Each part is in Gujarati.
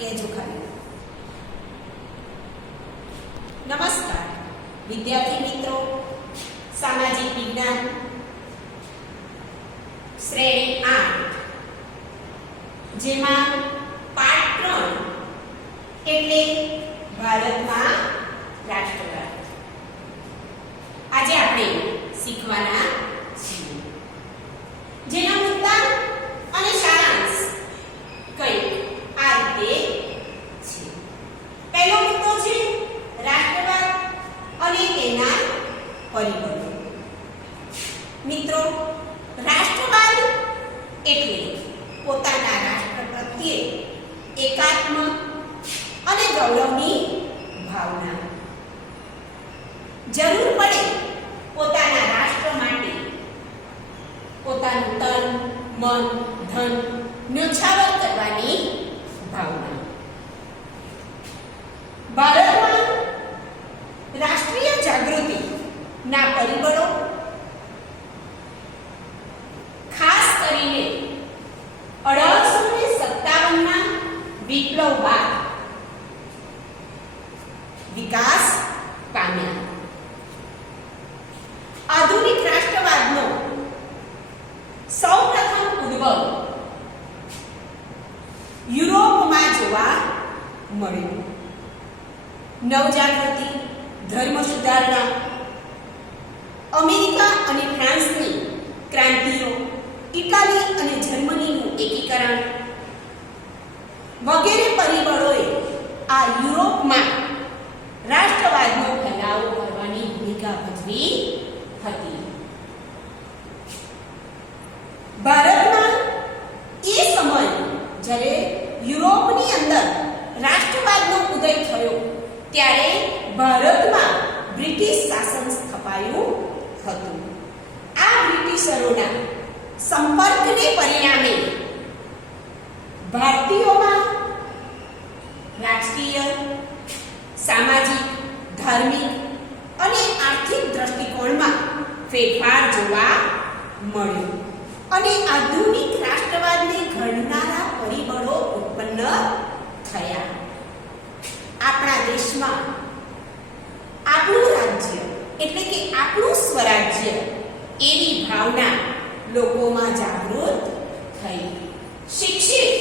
કહેજો ખાલી. નમસ્કાર વિદ્યાર્થી મિત્રો, સામાજિક વિજ્ઞાન શ્રેણી 8 જેમાં પાઠ 3 એટલે ભારતમાં રાષ્ટ્રવાદ આજે આપણે શીખવાના છીએ. જેના મુદ્દા અને સારાંશ કંઈક આ રીતે છે. પહેલો મુદ્દો છે રાષ્ટ્રવાદ અને તેના પરિબળો. મિત્રો, રાષ્ટ્રવાદ એટલે પોતાના રાષ્ટ્ર પ્રત્યે એકાત્મ અને ગૌરવની ભાવના. જરૂર પડે પોતાના રાષ્ટ્ર માટે પોતાનું તન, મન, ધન ન્યોછાવર કરવાની ભાવના. ભારતમાં રાષ્ટ્રીય જાગૃતિ ના પરિબળો ખાસ કરીને 1857 ના વિપ્લવ બાદ વિકાસ પામ્યા. આધુનિક રાષ્ટ્રવાદનો સૌપ્રથમ ઉદ્ભવ યુરોપમાં જોવા મળ્યો. નવજાગૃતિ, ધર્મ સુધારણા, અમેરિકા અને ફ્રાન્સની ક્રાંતિઓ, ઇટાલી અને જર્મનીનું એકીકરણ વગેરે પરિબળોએ આ યુરોપમાં રાષ્ટ્રવાદનો ફેલાવો કરવાની ભૂમિકા ભજવી હતી. ભારતમાં એ સમય જ્યારે યુરોપની અંદર રાષ્ટ્રવાદનો ઉદય થયો ત્યારે ભારતમાં બ્રિટિશ શાસન સ્થપાયું હતું. આ બ્રિટિશરોના સંપર્કને પરિણામે ભારતીયોમાં રાજકીય, સામાજિક, ધાર્મિક અને આર્થિક દ્રષ્ટિકોણમાં ફેરફાર જોવા મળ્યો અને આધુનિક રાષ્ટ્રવાદને ઘડનારા પરિબળો ઉત્પન્ન થયા. આપણા દેશમાં આપણું રાજ્ય એટલે કે આપણું સ્વરાજ્ય એવી ભાવના લોકોમાં જાગૃત થઈ. શિક્ષિત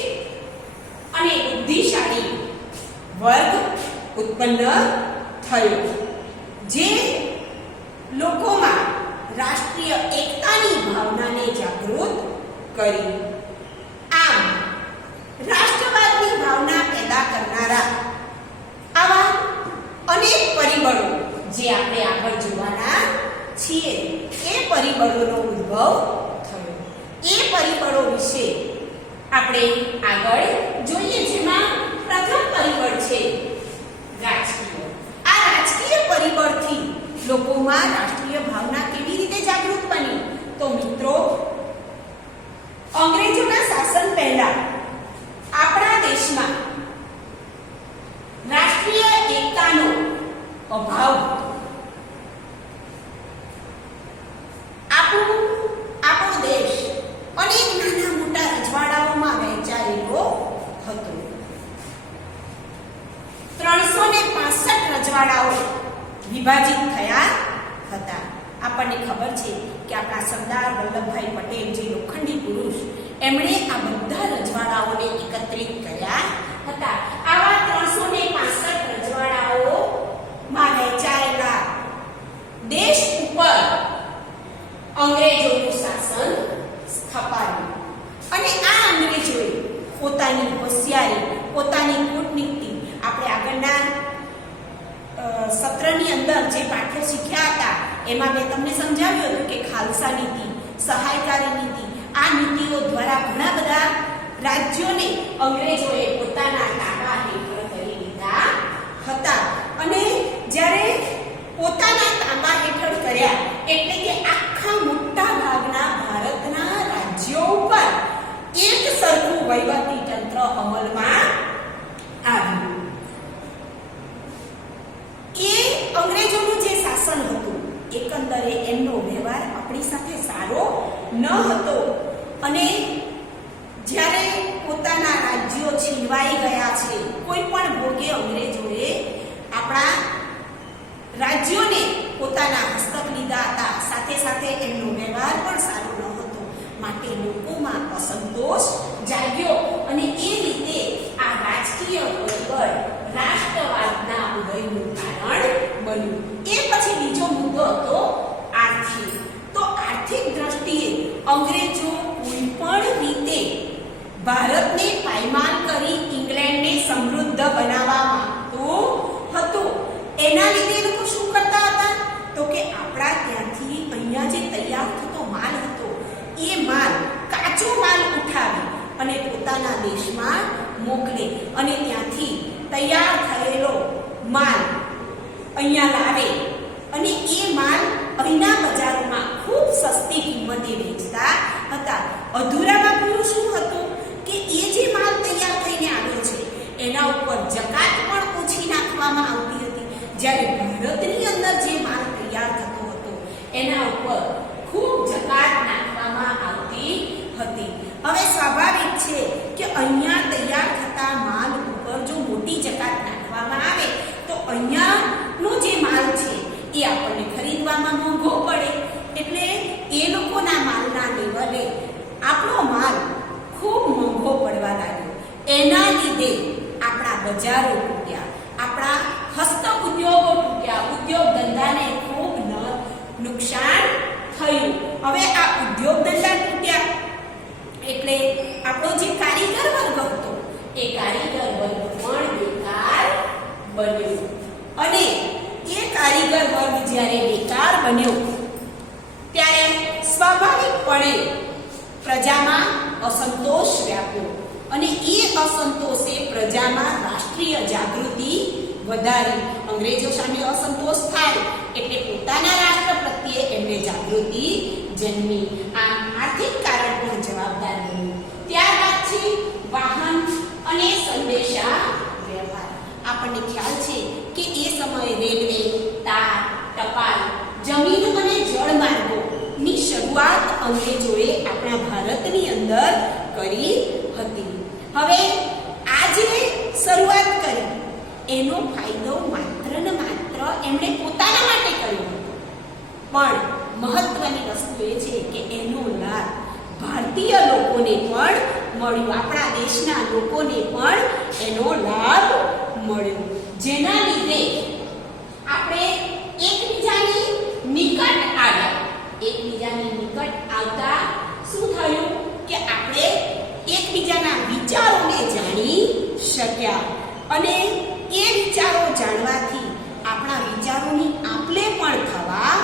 અને બુદ્ધિશાળી વર્ગ ઉત્પન્ન થયો જે લોકોમાં રાષ્ટ્રીય એકતાની ભાવનાને જાગૃત કરી. આમ રાષ્ટ્રવાદની ભાવના પેદા કરનારા આવા અનેક પરિબળો જે આપણે આગળ જોવાના છીએ એ પરિબળોનો ઉદ્ભવ થયો. એ પરિબળો વિશે આપણે આગળ જોઈએ. જેમાં પ્રથમ પરિબળ છે રાજકીય. આ રાજકીય પરિબળથી લોકોમાં રાષ્ટ્રીય ભાવના કેવી રીતે જાગૃત બની? તો મિત્રો, અંગ્રેજોના શાસન પહેલા આપણા દેશમાં રાષ્ટ્રીય એકતાનો અભાવ હતો. આપણો દેશ અનેક નાના મોટા રજવાડાઓમાં વહેંચાયેલો હતો. 365 રજવાડાઓ વિભાજિત થયા હતા. આપણને ખબર છે કે આપણા સરદાર વલ્લભભાઈ પટેલ જે લોખંડી પુરુષ, એમણે આ બધા રજવાડાઓને એકત્રિત કર્યા હતા. આવા 365 રજવાડાઓમાં વહેંચાયેલા દેશ ઉપર અંગ્રેજોનું શાસન સ્થપાયું અને આ અંગ્રેજોએ પોતાની હોશિયારી, પોતાની કૂટનીતિ, આપણે આગળના સત્રની અંદર જે પાઠ્ય શીખ્યા હતા એમાં મેં તમને સમજાવ્યું હતું કે ખાલસા નીતિ, સહાયકારી નીતિ, આ નીતિઓ દ્વારા ઘણા બધા રાજ્યોને અંગ્રેજોએ પોતાના તાબા હેઠળ કરી લીધા હતા. અને જ્યારે પોતાના તાબા હેઠળ કર્યા એટલે કે આખા મોટા ભાગના ભારતના રાજ્યો ઉપર એક સરખું વહીવટી તંત્ર અમલમાં આવ્યું. એ અંગ્રેજોનું જે શાસન હતું એકંદરે એમનો વ્યવહાર આપણી સાથે સારો ન હતો અને જ્યારે પોતાના રાજ્યો છીનવાઈ ગયા છે કોઈ પણ ભોગે અંગ્રેજોએ આપણા રાજ્યોને પોતાના હસ્તક લીધા હતા. સાથે સાથે એમનો વ્યવહાર પણ સારો ન હતો, માટે લોકોમાં અસંતોષ જાગ્યો અને એ રીતે આ રાજકીય પરિબળ રાષ્ટ્રવાદના ઉદયનું કારણ બન્યું. એ પછી બીજો મુદ્દો હતો આર્થિક. તો આર્થિક દ્રષ્ટિએ અંગ્રેજો કોઈ પણ રીતે ભારતને પાયમાલ કરી ઇંગ્લેન્ડને સમૃદ્ધ બનાવવા માંગતું હતું. એના લીધે એ લોકો શું કરતા હતા? તો કે આપણા ત્યાંથી અહીંયા જે તૈયાર થતો માલ હતો એ માલ, કાચો માલ ઉઠાવી અને પોતાના દેશમાં મોકલે અને ત્યાંથી તૈયાર થયેલો માલ અહીંયા લાવે અને એ માલ અહીંના બજારોમાં ખૂબ સસ્તી કિંમતે વેચતા હતા. અધૂરામાં પૂરું શું હતું કે એ જે માલ તૈયાર થઈને આવ્યો છે એના ઉપર જકાત પણ ઓછી નાખવામાં આવતી હતી, જ્યારે ભારતની અંદર જે માલ તૈયાર થતો હતો એના ઉપર ખૂબ જકાત નાખવામાં આવતી હતી. હવે સ્વાભાવિક છે કે અહીંયા તૈયાર થતા માલ ઉપર જો મોટી જકાત નાખવામાં આવે તો અહીંયાનો જે માલ છે એ આપણને ખરીદવામાં મોંઘો પડે, એટલે એ લોકોના માલના લેવલે આપણો માલ ખૂબ મોંઘો પડવા લાગ્યો. એના લીધે આપણા બજારો તૂટ્યા, આપણા હસ્તક ઉદ્યોગો તૂટ્યા, ઉદ્યોગ ધંધાને ખૂબ નુકસાન થયું. હવે આ ઉદ્યોગ ધંધા તૂટ્યા એટલે આપણો જે કારીગર વર્ગ હતો એ કારીગર વર્ગ પણ બેકાર બન્યો અને એ કારીગર વર્ગ જ્યારે બેકાર બન્યો ત્યારે સ્વાભાવિકપણે પ્રજામાં અસંતોષ વ્યાપ્યો અને એ અસંતોષે પ્રજામાં રાષ્ટ્રીય જાગૃતિ વધારી. અંગ્રેજો સામે અસંતોષ થાય એટલે પોતાના રાષ્ટ્ર પ્રત્યે એમને જાગૃતિ જન્મી. આમ આર્થિક કારણ પણ જવાબદાર બન્યું. ત્યારબાદ છે વાહન અને સંદેશા વ્યવહાર. આપણને ખ્યાલ છે કે એ સમયે રેલવે, તાર, ટપાલ, જમીન અને જળ માર્ગોની શરૂઆત અંગ્રેજોએ આપણા ભારતની અંદર કરી હતી. હવે આ જે શરૂઆત કરી એનો ફાયદો માત્ર ને માત્ર એમણે પોતાના માટે કર્યો હતો, પણ મહત્વની વસ્તુ એ છે કે એનો લાભ ભારતીય લોકોને પણ મળ્યો, આપણા દેશના લોકોને પણ એનો લાભ મળ્યો, જેના લીધે આપણે એકબીજાની નિકટ આવ્યા. એકબીજાની નિકટ આવતા શું થયું કે આપણે એકબીજાના વિચારોને જાણી શક્યા અને એ વિચારો જાણવાથી આપણા વિચારોની આપલે પણ થવા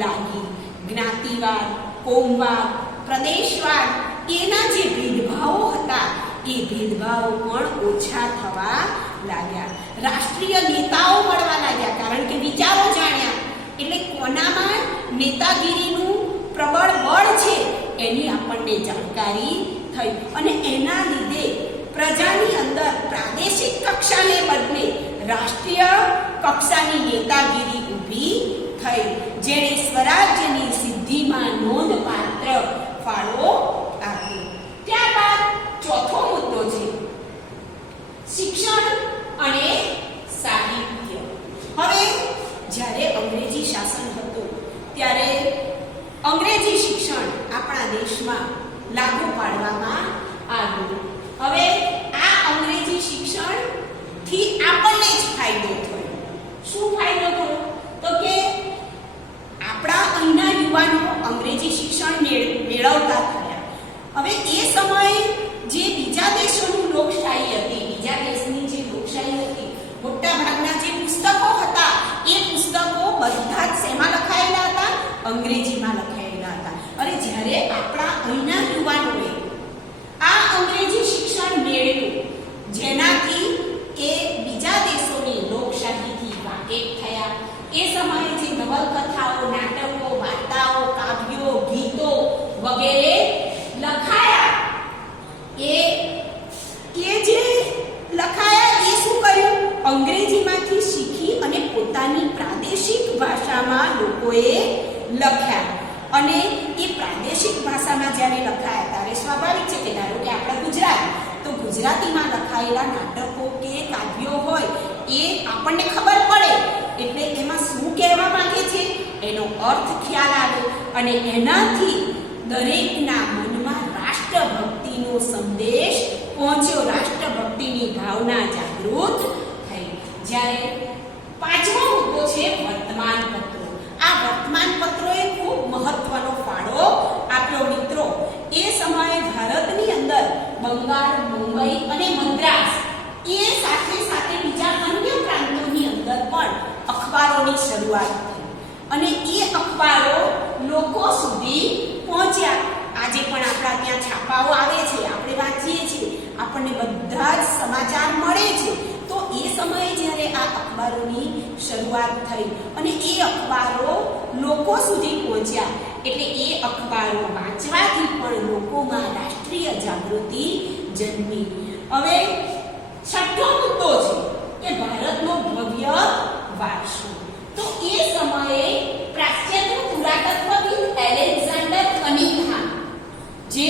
લાગી. જ્ઞાતિવાદ, કોમવાદ, પ્રદેશવાદ એના જે ભેદભાવો હતા એ ભેદભાવો પણ ઓછા થવા લાગ્યા. રાષ્ટ્રીય નેતાઓ મળવા લાગ્યા, કારણ કે વિચારો જાણ્યા એટલે કોનામાં નેતાગીરીનું પ્રબળ બળ છે એની આપણને જાણકારી થઈ અને એના લીધે પ્રજાની અંદર પ્રાદેશિક કક્ષાને બદલે રાષ્ટ્રીય કક્ષાની નેતાગીરી ઊભી થઈ, જેણે સ્વરાજ્યની સિદ્ધિમાં નોંધપાત્ર ફાળો આપ્યો. ત્યારબાદ ચોથો મુદ્દો છે શિક્ષણ અને સાહિત્ય. હવે જ્યારે અંગ્રેજી શાસન હતું ત્યારે અંગ્રેજી શિક્ષણ આપણા દેશમાં લાગુ પાડવામાં આવ્યું. હવે આ અંગ્રેજી શિક્ષણથી આપણને જ ફાયદો થયો. શું ફાયદો થયો? તો કે આપણા અહીંના યુવાનો અંગ્રેજી શિક્ષણ મેળવતા થયા. હવે એ સમયે જે બીજા દેશોની લોકશાહી હતી, બીજા દેશની જે લોકશાહી હતી, મોટા ભાગના જે પુસ્તકો હતા એ પુસ્તકો બધા જ શેમાં લખાયેલા હતા? અંગ્રેજીમાં લખાયેલા હતા. અને જ્યારે આપણા અહીંના યુવાનોએ આ અંગ્રેજી શિક્ષણ મેળવ્યું, જેનાથી એ બીજા દેશોની લોકશાહીથી વાકેફ થયા. એ સમયે જે નવલકથાઓ, નાટકો, વાર્તાઓ, કાવ્યો, ગીતો વગેરે લખાયા એ જે લખાયા એ શું કર્યું? અંગ્રેજીમાંથી શીખી અને પોતાની પ્રાદેશિક ભાષામાં લોકોએ લખ્યા. અને એ પ્રાદેશિક ભાષામાં જ્યારે લખાયા ત્યારે સ્વાભાવિક છે કે ધારો કે આપણા ગુજરાત, તો ગુજરાતીમાં લખાયેલા નાટકો કે આપણને ખબર પડે એટલે એમાં શું કહેવા માંગે છે એનો અર્થ ખ્યાલ આવે અને એનાથી દરેકના મનમાં રાષ્ટ્રભક્તિનો સંદેશ પહોંચ્યો, રાષ્ટ્રભક્તિની ભાવના જાગૃત થઈ. જ્યારે પાંચમો મુદ્દો છે વર્તમાન પત્રો. આ વર્તમાન પત્રોએ ખૂબ મહત્વનો ફાળો આપ્યો મિત્રો. એ સમયે ભારતની અંદર બંગાળ, મુંબઈ અને મદ્રાસ એ સાથે સાથે બીજા અન્ય પ્રાંતોની અંદર પણ અખબારોની શરૂઆત થઈ અને એ અખબારો લોકો સુધી પહોંચ્યા. આજે પણ આપણા ત્યાં છાપાઓ આવે છે, આપણે વાંચીએ છીએ, આપણને બધા જ સમાચાર મળે છે. તો એ સમયે જ્યારે આ અખબારોની શરૂઆત થઈ અને એ અખબારો લોકો સુધી પહોંચ્યા એટલે એ અખબારો વાંચવાથી પણ લોકોમાં રાષ્ટ્રીય જાગૃતિ જન્મી. હવે છઠ્ઠો મુદ્દો છે કે ભારતનો ભવ્ય વારસો. તો એ સમયે પાશ્ચાત્ય પુરાતત્વવિદ એલેક્ઝાન્ડર કનિંઘહામ જે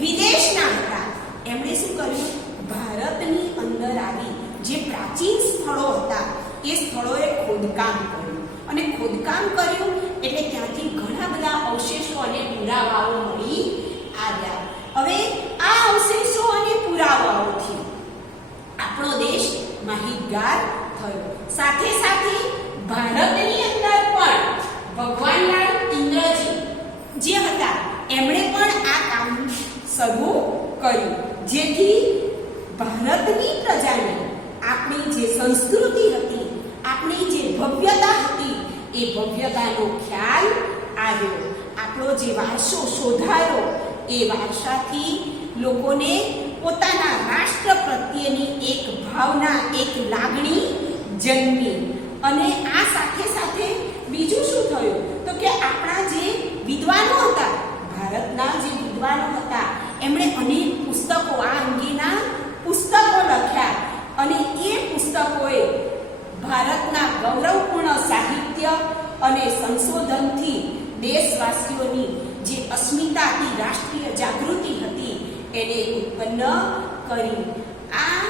વિદેશના હતા એમણે શું કર્યું, ભારતની અંદર આવી જે પ્રાચીન સ્થળો હતા એ સ્થળોએ ખોદકામ કર્યું અને ખોદકામ કર્યું એટલે ત્યાંથી ઘણા બધા અવશેષો અને પુરાવાઓ મળી આવ્યા. હવે આ અવશેષો અને પુરાવાઓથી આપણો દેશ માહિતગાર થયો. સાથે સાથે ભારતની અંદર પણ ભગવાનલાલ ઇન્દ્રજી જે હતા એમણે પણ આ કામ શરૂ કર્યું જેથી ભારતની પ્રજાને આપણી જે સંસ્કૃતિ હતી, આપણી જે ભવ્યતા હતી એ ભવ્યતાનો ખ્યાલ આવ્યો. આપણો જે વારસો શોધાયો એ વારસાથી લોકોને પોતાના રાષ્ટ્ર પ્રત્યેની એક ભાવના, એક લાગણી જન્મી. અને આ સાથે સાથે બીજું શું થયું તો કે આપણા જે વિદ્વાનો હતા, ભારતના જે વિદ્વાનો હતા એમણે અનેક પુસ્તકો આ અંગેના પુસ્તકો લખ્યા અને એ પુસ્તકોએ ભારતના ગૌરવપૂર્ણ સાહિત્ય અને સંશોધનથી દેશવાસીઓની જે અસ્મિતા હતી, રાષ્ટ્રીય જાગૃતિ હતી એને ઉત્પન્ન કરી. આ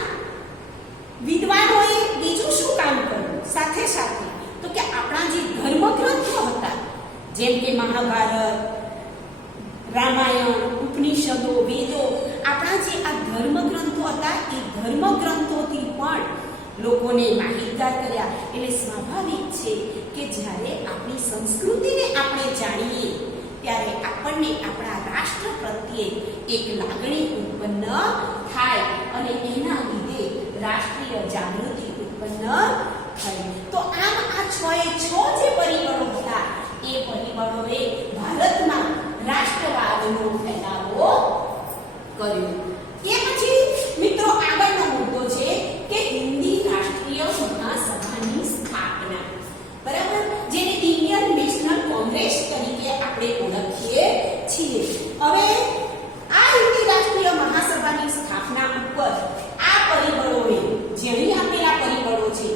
વિદ્વાનોએ બીજું શું કામ કર્યું સાથે સાથે તો કે આપણા જે ધર્મગ્રંથો હતા જેમ કે મહાભારત, રામાયણ, ઉપનિષદો, વેદો, આપણા જે આ ધર્મગ્રંથો હતા એ ધર્મગ્રંથોથી પણ લોકોને માહિતગાર કર્યા. એટલે સ્વાભાવિક છે કે જ્યારે આપણી સંસ્કૃતિને આપણે જાણીએ ત્યારે આપણને આપણા રાષ્ટ્ર પ્રત્યે એક લાગણી ઉત્પન્ન થાય અને એના લીધે રાષ્ટ્રીય જાગૃતિ ઉત્પન્ન થાય. તો આમ આ 6 એ 6 જે પરિબળો હતા એ પરિબળોએ ભારતમાં રાષ્ટ્રવાદનો ફેલાવો કર્યો. એ પછી મિત્રો આગળનો મુદ્દો છે કે હિન્દી રાષ્ટ્રીય મહાસભાની સ્થાપના. બરાબર, જેને ઇન્ડિયન નેશનલ કોંગ્રેસ તરીકે આપણે ઓળખીએ છીએ. હવે આ હિન્દી રાષ્ટ્રીય મહાસભાની સ્થાપના ઉપર આ પરિબળોએ, જે અહીં આપેલા પરિબળો છે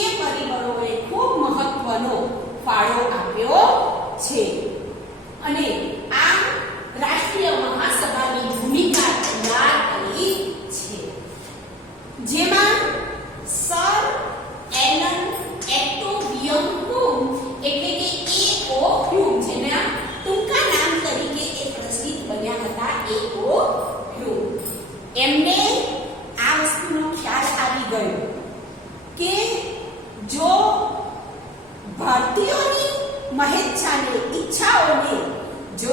એ પરિબળોએ ખૂબ મહત્વનો ફાળો આપ્યો છે અને આ રાષ્ટ્રીય મહાસભાની ભૂમિકા તૈયાર કરી છે. જેમાં સર એલન એક્ટોવિયમ હ્યુમ એટલે કે A.O. હ્યુમ જેના ટૂંકા નામ તરીકે એ પ્રસિદ્ધ બન્યા હતા A.O. હ્યુમ, એમને આ વસ્તુનો ખ્યાલ આવી ગયો કે જો ભારતીયોની મહેચ્છાને, ઈચ્છાઓને જો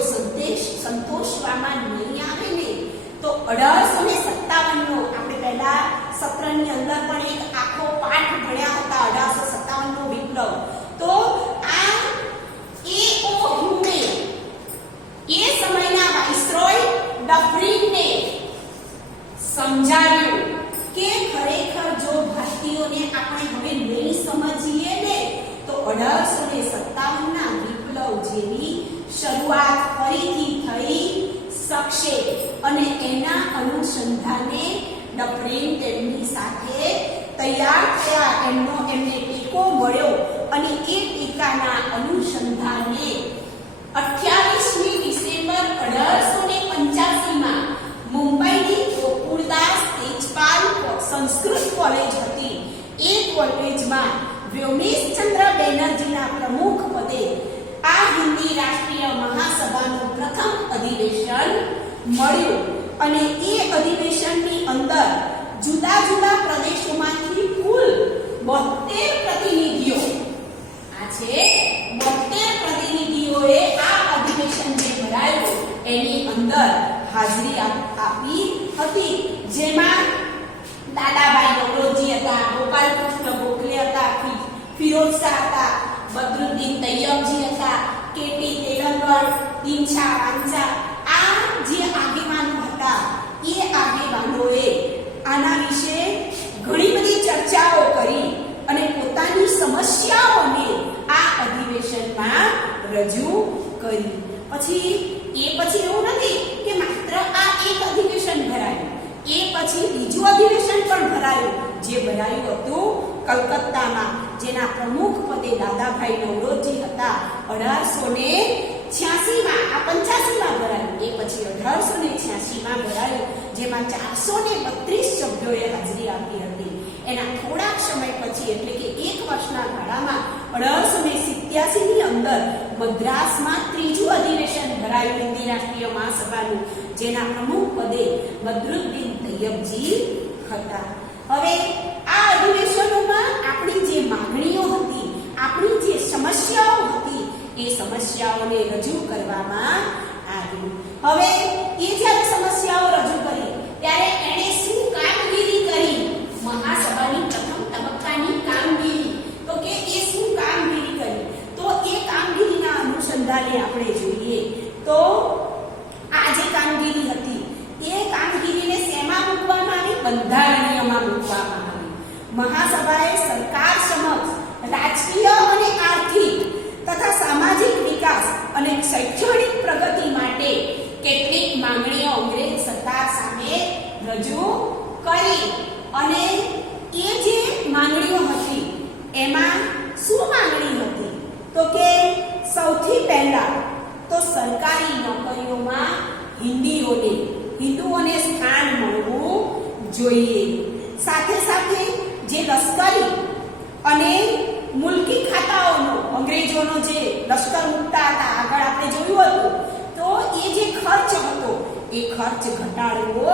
સંતોષવામાં નહીં આવે ને તો 1857 નો આપણે પહેલા સત્રની અંદર પણ એક આખો પાઠ ભણ્યા હતા 1857 નો વિપ્લવ. તો આ A.O. હ્યુમે એ સમયના વાઇસરોય ડફરીનને સમજાવ્યું કે ખરેખર જો ભારતીયોને આપણે હવે નહીં સમજીએ ને તો 1857 ના વિપ્લવ જેવી શરૂઆત ફરીથી થઈ શકશે અને એના અનુસંધાન કોલેજમાં વ્યોમેશચંદ્ર બેનર્જીના પ્રમુખ પદે આ હિન્દી રાષ્ટ્રીય મહાસભાનું પ્રથમ અધિવેશન મળ્યું અને એ અધિવેશનની અંદર જુદા જુદા પ્રદેશોમાંથી કુલ 72 પ્રતિનિધિઓ આ છે 72 પ્રતિનિધિઓએ આ અધિવેશન જે ભરાયું એની અંદર હાજરી આપી હતી, જેમાં દાદાભાઈ નવરોજી હતા, ગોપાલકૃષ્ણ ગોખલે હતા, ફિરોઝ શાહ હતા, બદરુદ્દીન તૈયબજી હતા, કેટી તેલંગર, દિનશા વાંચા. આ જે આગેવાનો હતા એ આગેવાનોએ આના વિશે ઘણી બધી ચર્ચાઓ કરી અને પોતાની સમસ્યાઓને આ અધિવેશનમાં રજૂ કરી. પછી એવું નથી કે માત્ર આ એક અધિવેશન ભરાયું, એ પછી બીજું અધિવેશન પણ ભરાયું, જે ભરાયું હતું કલકત્તામાં, જેના પ્રમુખ પદે દાદાભાઈ નવરોજી હતા. 1886માં આ 85માં ભરાયું, એ પછી 1886માં ભરાયું, જેમાં 432 સભ્યોએ હાજરી આપી હતી. એના થોડાક સમય પછી એટલે કે એક વર્ષના ગાળામાં 1887 ની અંદર મદ્રાસમાં ત્રીજું અધિવેશન ભરાયું હિન્દી રાષ્ટ્રીય મહાસભાનું, જેના પ્રમુખ પદે બદરુદ્દીન તૈયબજી હતા. હવે આ અધિવેશનોમાં આપણી જે માંગણીઓ હતી, આપણી જે સમસ્યાઓ હતી, એ સમસ્યાઓને રજૂ કરવામાં આવી. હવે એ જ્યારે સમસ્યાઓ રજૂ કરી ત્યારે એણે શું કામગીરી કરી? મહાસભાની પ્રથમ તબક્કાની કામગીરી, તો કે એ શું કામગીરી કરી? તો એ કામગીરીના અનુસંધાને આપણે જોઈએ તો આ જે કામગીરી હતી એ કામગીરીને શેમાં મૂકવામાં આવી? બંધારણીયમાં મૂકવામાં આવી. મહાસભાએ સરકાર સમક્ષ રાજકીય અને આર્થિક તથા સામાજિક વિકાસ અને શૈક્ષણિક પ્રગતિ માટે કેટલીક માંગણીઓ અંગ્રેજ સરકાર સામે રજૂ કરી અને એ જે માંગણીઓ હતી એમાં શું માંગણી હતી? તો કે સૌથી પહેલા તો સરકારી નોકરીઓમાં હિન્દુઓને સ્થાન મળવું જોઈએ. સાથે સાથે જે લશ્કરી અને મુલકી ખાતાઓનો અંગ્રેજોનો જે લશ્કર મૂકતા હતા, આગળ આપણે જોયું હતું, તો એ જે ખર્ચ હતો એ ખર્ચ ઘટાડવો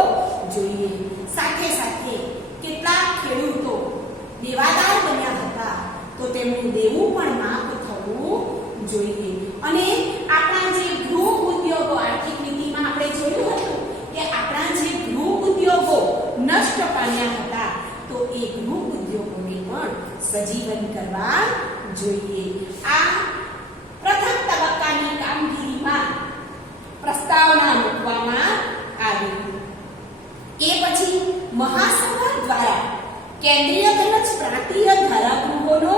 જોઈએ. સાથે સાથે કેટલાક ખેડૂતો દેવાદાર બન્યા હતા, તો તેમનું દેવું પણ માફ થવું જોઈએ. અને આપણા જે ગૃહ ઉદ્યોગો, આર્થિક નીતિમાં આપણે જોયું હતું કે આપણા જે ગૃહ ઉદ્યોગો નષ્ટ પામ્યા હતા, તો એ ગૃહ ઉદ્યોગોને પણ સજીવન કરવા જોઈએ. આ પ્રથમ તબક્કાની કામગીરીમાં પ્રસ્તાવના મૂકવામાં આવી. એ પછી મહાસભા દ્વારા કેન્દ્રીય તેમજ પ્રાંતીય ધારાગૃહોનો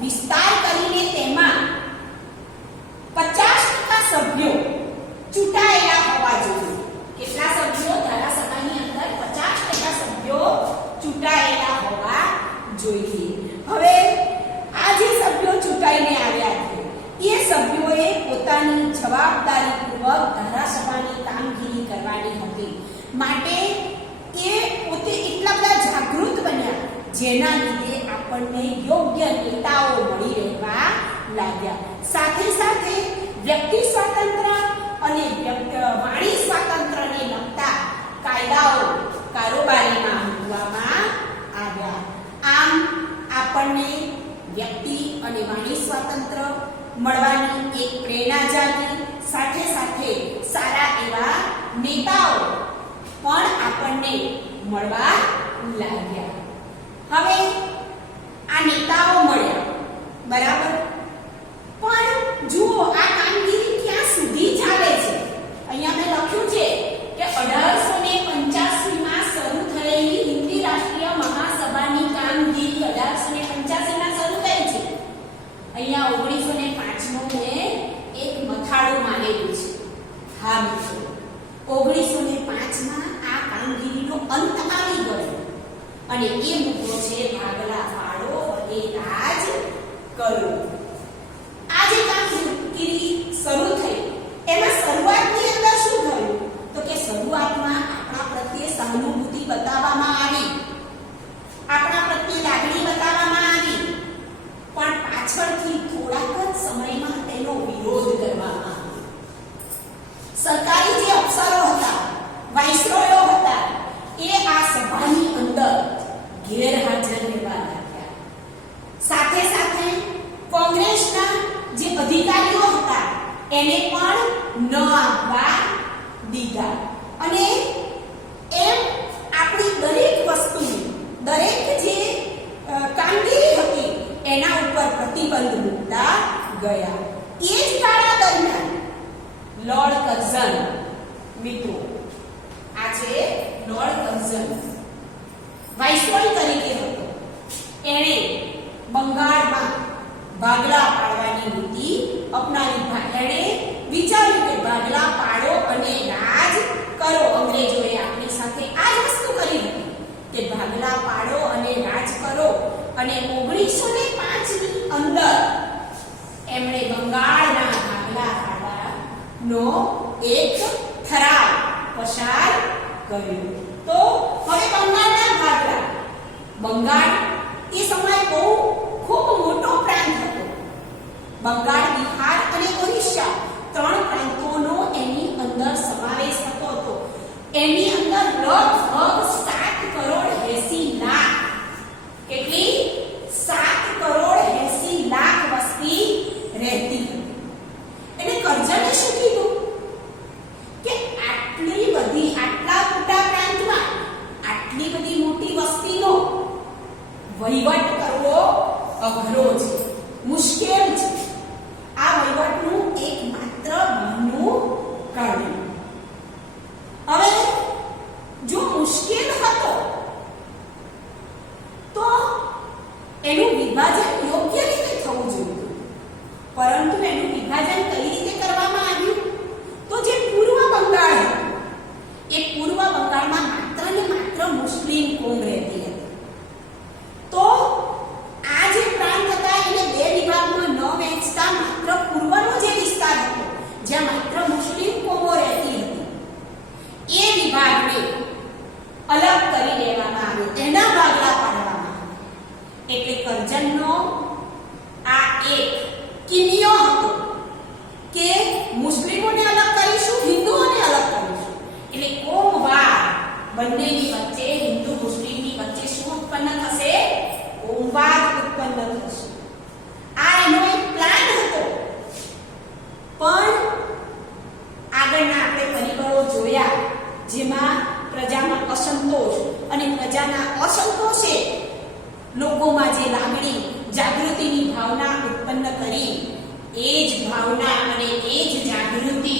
વિસ્તાર કરીને તેમાં 50% સભ્યો ચૂંટાયેલા હોવા જોઈએ. કેટલા સભ્યો? ધારાસભાની અંદર 50% સભ્યો ચૂંટાયેલા હોવા જોઈએ. હવે આ જે સભ્યો ચૂંટાઈને આવ્યા છે એ સભ્યોએ પોતાની જવાબદારીપૂર્વક ધારાસભાની કામગીરી કરવાની હતી. માટે એ પોતે એટલા બધા જાગૃત બન્યા, જેના લીધે આપણને યોગ્ય નેતાઓ મળી રહેવા લાગ્યા. સાથે સાથે વ્યક્તિ સ્વાતંત્ર્ય અને વાણી સ્વાતંત્ર્યને લગતા કાયદાઓ કારોબારીમાં મૂકવામાં આવ્યા. આમ આપણને વ્યક્તિ અને વાણી સ્વાતંત્ર્ય મળવાની એક પ્રેરણા જાગી. સાથે સાથે સારા એવા નેતાઓ પણ આપણને મળવા લાગ્યા. હવે આ નેતાઓ મળ્યા, બરાબર, પણ જુઓ આ કામગીરી ક્યાં સુધી ચાલે છે? અહીંયા મેં લખ્યું છે કે 1885માં શરૂ થયેલી હિન્દી રાષ્ટ્રીય મહાસભાની કામગીરી 1885માં શરૂ થઈ છે. અહીંયા 1905નું મેં એક મથાળું મારેલું છે. હા મિત્રો, 1905માં આ કામગીરીનો અંત આવી ગયો અને એ મુદ્દો છે ભાગલા પાડો અને રાજ કરો. આ જે કામગીરી શરૂ થઈ એમાં શરૂઆતની અંદર શું થયું? તો કે શરૂઆતમાં આપણા પ્રત્યે સહાનુભૂતિ બતાવવામાં આવી, આપણા પ્રત્યે લાગણી બતાવવામાં એને પણ ન આવવા દીધા. અને એમ આપણી દરેક વસ્તુની, દરેક જે કામગીરી હતી એના ઉપર પ્રતિબંધ મૂકતા ગયા. એ જ કાળા દરમિયાન લોર્ડ કર્ઝન, મિત્રો આ છે લોર્ડ કર્ઝન, વાઇસરોય તરીકે હતો. એણે બંગાળમાં ભાગલા પાડવાની નીતિ અપનાવી. એણે વિચાર્યું કે ભાગલા પાડો અને રાજ કરો. અંગ્રેજોએ આપણી સાથે આ જ વસ્તુ કરી હતી કે ભાગલા પાડો અને રાજ કરો. અને 1905 ની અંદર એમણે બંગાળના ભાગલા પાડવાનો એક ઠરાવ પસાર કર્યો. તો હવે બંગાળના ભાગલા, બંગાળ એ સમયે ખૂબ મોટો પ્રાંત હતો. બંગાળ, બિહાર અને ઓરિસ્સા 3 પ્રાંતોનો એની અંદર સમાવેશ થતો હતો. એની અંદર લગભગ 7 કરોડ 80 લાખ, કેટલી? 7 કરોડ 80 લાખ વસ્તી રહેતી હતી. એટલે કર્ઝને શું કીધું કે આટલા મોટા પ્રાંતમાં આટલી બધી મોટી વસ્તીનો વહીવટ કરવો અઘરો છે, મુશ્કેલ છે. આ વહીવટનું એકમાત્ર બહાનું કાઢ્યું. હવે જો મુશ્કેલ હતો તો એનું વિભાજન યોગ્ય રીતે થવું જોઈએ. પરંતુ એનું વિભાજન કઈ રીતે કરવામાં આવ્યું? તો જે પૂર્વ બંગાળ હતું, એ પૂર્વ બંગાળમાં માત્ર ને માત્ર મુસ્લિમ કોમ રહેતી હતી. તો આ જે પ્રાંત હતા એને 2 વિભાગમાં ન વહેંચતા માત્ર પૂર્વનો જે વિસ્તાર હતો જ્યાં માત્ર મુસ્લિમ કોમો રહેતી હતી, એ વિભાગને અલગ કરી દેવામાં આવ્યો, એના ભાગલા પાડવામાં આવ્યા. એટલે કર્ઝનનો આ એક કિમિયો હતો કે મુસ્લિમોને અલગ કરીશું, હિન્દુઓને અલગ કરીશું. એટલે કોમવાદ બંનેની વચ્ચે, હિન્દુ મુસ્લિમની વચ્ચે શું ઉત્પન્ન થશે? કોમવાદ ઉત્પન્ન થશે. આ એનો એક પ્લાન હતો. પણ આગળના આપણે પરિબળો જોયા જેમાં પ્રજામાં અસંતોષ, અને પ્રજાના અસંતોષે લોકોમાં જે લાગણી, જાગૃતિની ભાવના ઉત્પન્ન કરી. એ જ ભાવના અને એ જ જાગૃતિ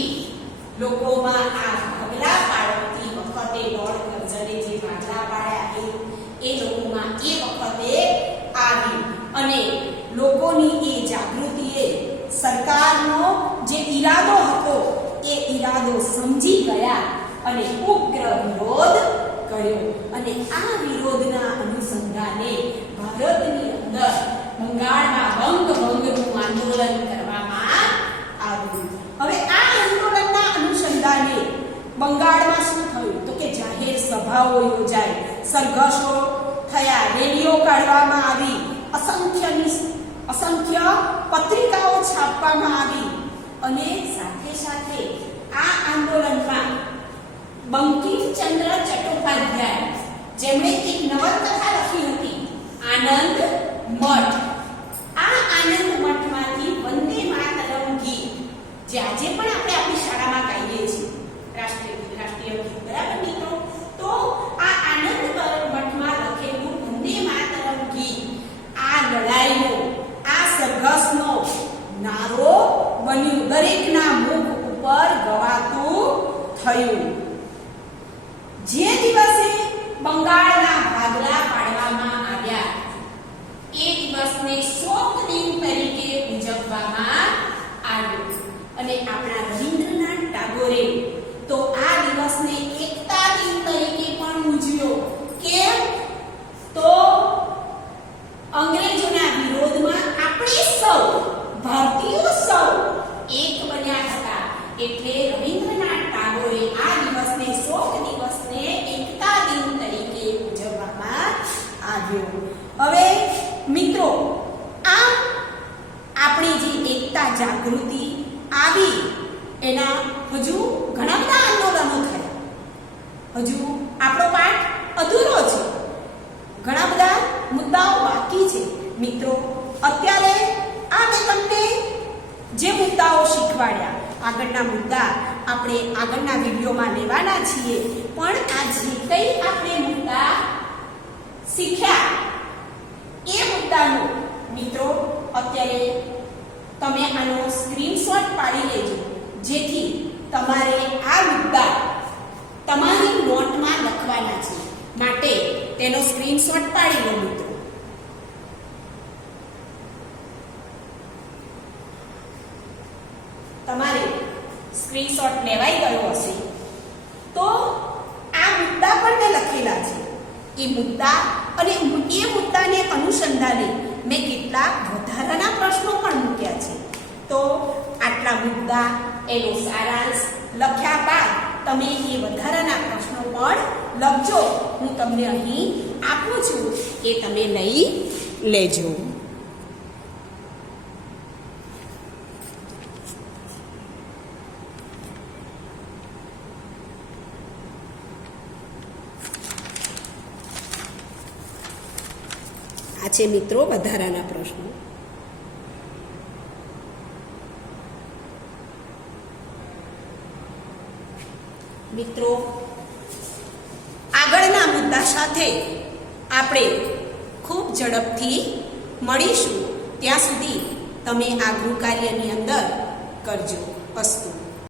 લોકોમાં આ ભાગલા પાડતી વખતે, લોર્ડ કર્ઝને જે ભાગલા પાડ્યા એ લોકોમાં એ વખતે આવી. અને લોકોની એ જાગૃતિએ સરકારનો જે ઈરાદો હતો એ ઈરાદો સમજી ગયા અને ઉગ્ર વિરોધ કર્યો. અને આ વિરોધના અનુસંધાને ભારતની અંદર બંગાળમાં બંગનું આંદોલન કરવામાં આવ્યું. હવે આ આંદોલનના અનુસંધાને બંગાળમાં શું થયું? તો કે જાહેર સભાઓ યોજાઈ, સંઘર્ષો થયા, રેલીઓ કાઢવામાં આવી, અસંખ્ય પત્રિકાઓ છાપવામાં આવી. અને સાથે સાથે આ આંદોલનમાં બંકિમચંદ્ર ચટ્ટોપાધ્યાય, જેમણે એક નવલકથા લખી હતી આનંદ મઠ, આ આનંદ મઠમાંથી વંદે માતરમ ગીત, જે આજે પણ આપણે આપણી શાળામાં ગાઈએ છીએ, રાષ્ટ્રીય ગીત, બરાબર મિત્રો? તો આ આનંદ મઠમાં લખેલું વંદે માતરમ ગીત આ લડાઈનો, આ સંઘર્ષનો નારો બન્યું, દરેકના મુખ ઉપર ગવાતું થયું. જે દિવસે બંગાળના ભાગલા પાડવામાં આવ્યા એ દિવસને શોક દિન તરીકે ઉજવવામાં આવ્યો. અને આપણા રવિન્દ્રનાથ ટાગોરે તો આ દિવસને એકતા દિન તરીકે પણ ઉજવ્યો. કેમ? તો અંગ્રેજોના વિરોધમાં આપણે સૌ ભારતીયો સૌ એક બન્યા હતા. એટલે રવિન્દ્રનાથ ટાગોરે આ દિવસને, શોક દિવસને એકતા દિન તરીકે ઉજવવામાં આવ્યો. હવે મિત્રો, આમ આપણી જે એકતા જાગૃતિ આવી એના હજુ ઘણા બધા આંદોલનો થયા. હજુ આપણો પાઠ અધૂરો છે, ઘણા બધા મુદ્દાઓ બાકી છે. મિત્રો, અત્યારે આ મેં તમને જે મુદ્દાઓ શીખવાડ્યા આગળના મુદ્દા આપણે આગળના વિડીયોમાં લેવાના છીએ, પણ આ જે કંઈ આપણે મુદ્દા શીખ્યા એ મુદ્દાનું મિત્રો અત્યારે તમે આનો સ્ક્રીનશોટ પાડી લેજો, જેથી તમારે આ મુદ્દા તમારી નોટમાં લખવાના છે, માટે તેનો સ્ક્રીનશોટ પાડી લો મિત્રો. તમારે સ્ક્રીનશોટ લેવાઈ ગયો હશે તો આ મુદ્દા પણ મેં લખેલા છે. એ મુદ્દા અને એ મુદ્દાને અનુસંધાને મેં કેટલાક વધારાના પ્રશ્નો પણ મૂક્યા છે. તો આટલા મુદ્દા એનો સારાંશ લખ્યા બાદ તમે એ વધારાના પ્રશ્નો પણ લખજો. હું તમને અહીં આપું છું, એ તમે લઈ લેજો. આ છે મિત્રો વધારાના પ્રશ્નો. મિત્રો આગળના મુદ્દા સાથે આપણે ખૂબ ઝડપથી મળીશું. ત્યાં સુધી તમે આ ગૃહ કાર્યની અંદર કરજો. અસ્તુ.